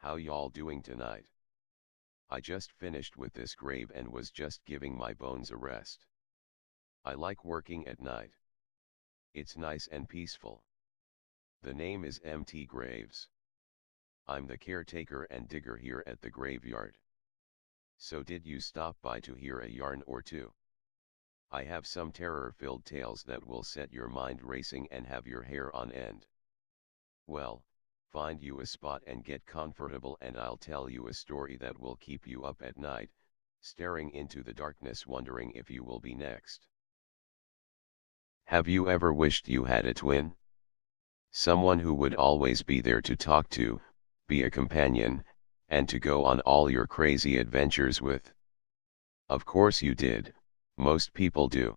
How y'all doing tonight? I just finished with this grave and was just giving my bones a rest. I like working at night. It's nice and peaceful. The name is MT Graves. I'm the caretaker and digger here at the graveyard. So did you stop by to hear a yarn or two? I have some terror-filled tales that will set your mind racing and have your hair on end. Well, find you a spot and get comfortable and I'll tell you a story that will keep you up at night, staring into the darkness wondering if you will be next. Have you ever wished you had a twin? Someone who would always be there to talk to, be a companion, and to go on all your crazy adventures with? Of course you did, most people do.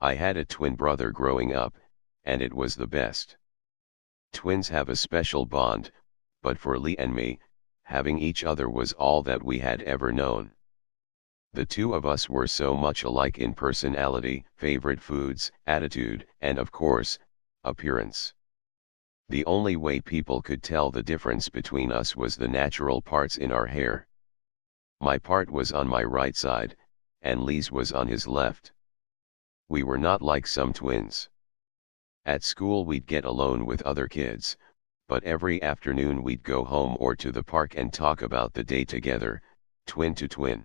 I had a twin brother growing up, and it was the best. Twins have a special bond, but for Lee and me, having each other was all that we had ever known. The two of us were so much alike in personality, favorite foods, attitude, and of course, appearance. The only way people could tell the difference between us was the natural parts in our hair. My part was on my right side, and Lee's was on his left. We were not like some twins. At school we'd get alone with other kids, but every afternoon we'd go home or to the park and talk about the day together, twin to twin.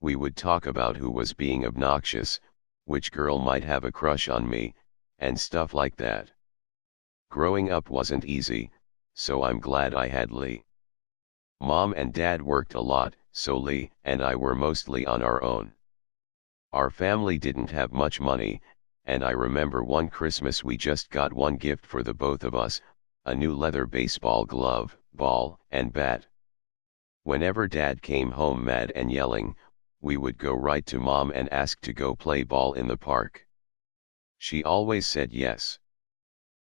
We would talk about who was being obnoxious, which girl might have a crush on me, and stuff like that. Growing up wasn't easy, so I'm glad I had Lee. Mom and Dad worked a lot, so Lee and I were mostly on our own. Our family didn't have much money, and I remember one Christmas we just got one gift for the both of us, a new leather baseball glove, ball, and bat. Whenever Dad came home mad and yelling, we would go right to Mom and ask to go play ball in the park. She always said yes.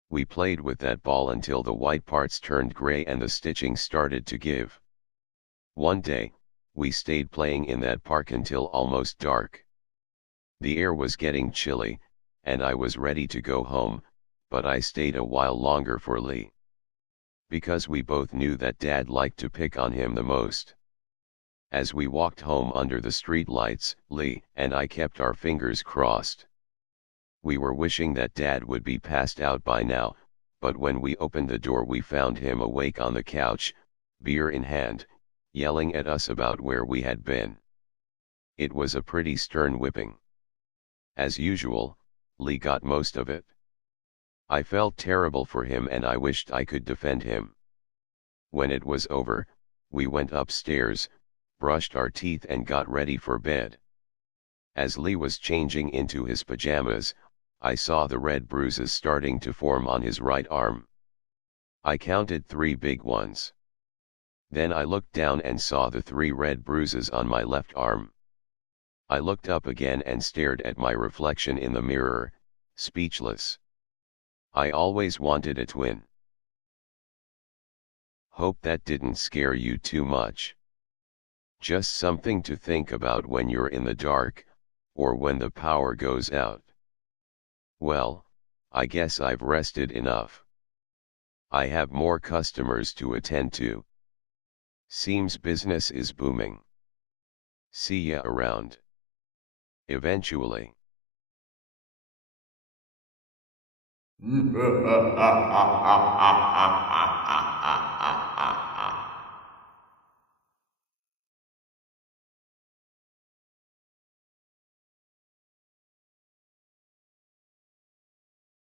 We played with that ball until the white parts turned gray and the stitching started to give. One day, we stayed playing in that park until almost dark. The air was getting chilly, and I was ready to go home, but I stayed a while longer for Lee. Because we both knew that Dad liked to pick on him the most. As we walked home under the street lights, Lee and I kept our fingers crossed. We were wishing that Dad would be passed out by now, but when we opened the door we found him awake on the couch, beer in hand, yelling at us about where we had been. It was a pretty stern whipping. As usual, Lee got most of it. I felt terrible for him and I wished I could defend him. When it was over, we went upstairs, brushed our teeth and got ready for bed. As Lee was changing into his pajamas, I saw the red bruises starting to form on his right arm. I counted 3 big ones. Then I looked down and saw the 3 red bruises on my left arm. I looked up again and stared at my reflection in the mirror, speechless. I always wanted a twin. Hope that didn't scare you too much. Just something to think about when you're in the dark, or when the power goes out. Well, I guess I've rested enough. I have more customers to attend to. Seems business is booming. See ya around. Eventually.